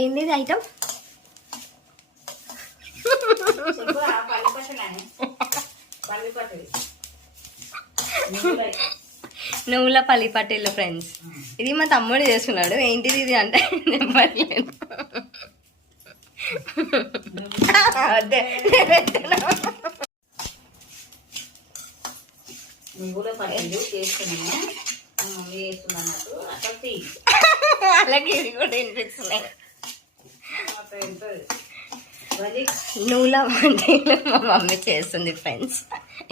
ఏంది ఐటమ్? నువ్వుల పల్లి పట్టీలు ఫ్రెండ్స్. ఇది మా తమ్ముడు చేస్తున్నాడు. ఏంటిది ఇది అంటే నెంబర్లేదు. అలాగే ఇది కూడా వినిపిస్తున్నాయి. నువ్వుల పట్టీలు మా మమ్మీ చేస్తుంది ఫ్రెండ్స్.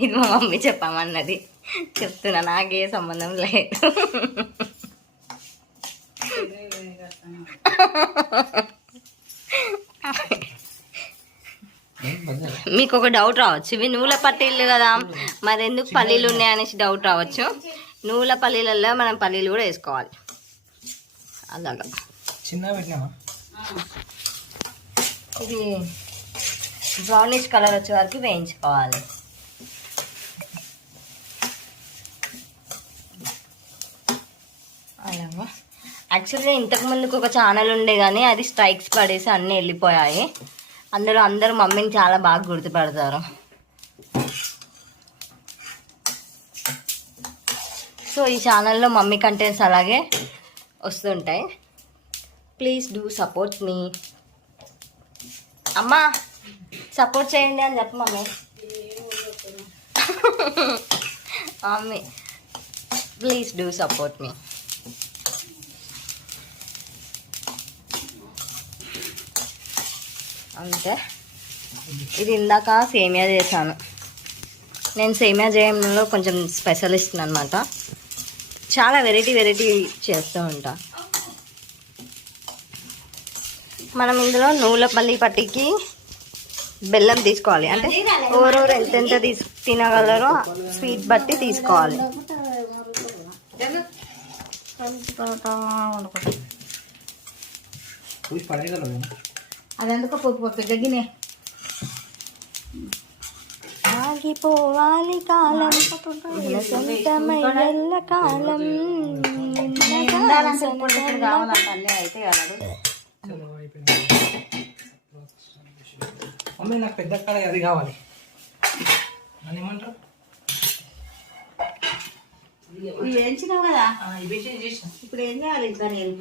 ఇది మా మమ్మీ చెప్పమన్నది. చెప్తున్నా, నాకే సంబంధం లేదు. మీకు ఒక డౌట్ రావచ్చు, ఇవి నువ్వుల పల్లీలు కదా, మరి ఎందుకు పల్లీలు ఉన్నాయనేసి డౌట్ రావచ్చు. నువ్వుల పల్లీలలో మనం పల్లీలు కూడా వేసుకోవాలి. అలాగా ఇది బ్రౌనిష్ కలర్ వచ్చే వరకు వేయించుకోవాలి. అలాగా యాక్చువల్గా ఇంతకు ముందుకు ఒక ఛానల్ ఉండే కానీ అది స్ట్రైక్స్ పడేసి అన్నీ వెళ్ళిపోయాయి. అందులో అందరూ మమ్మీని చాలా బాగా గుర్తుపడతారు. సో ఈ ఛానల్లో మమ్మీ కంటెంట్స్ అలాగే వస్తుంటాయి. Please do support me. అమ్మా సపోర్ట్ చేయండి అని చెప్పు mummy. Mummy please do support me. అంతే. ఇది ఇందాక సేమియా చేశాను. నేను సేమియా చేయడంలో కొంచెం స్పెషలిస్ట్ అనమాట. చాలా వెరైటీ చేస్తూ ఉంటా. మనం ఇందులో నువ్వుల పల్లి పట్టికి బెల్లం తీసుకోవాలి. అంటే ఎవరెవరు ఎంతెంత తినగలరో స్వీట్ బట్టి తీసుకోవాలి. అదెందుకో పొద్దు గగ్గినే ఆగిపోవాలి కాలం సొంతమయ్యల్ల కాలం. అయితే మమ్మీ నాకు పెద్ద కళ అది కావాలి. నన్ను ఏమంటారు? వేయించినావు కదా, ఇప్పుడు ఏం చేయాలి? ఇంకా నేను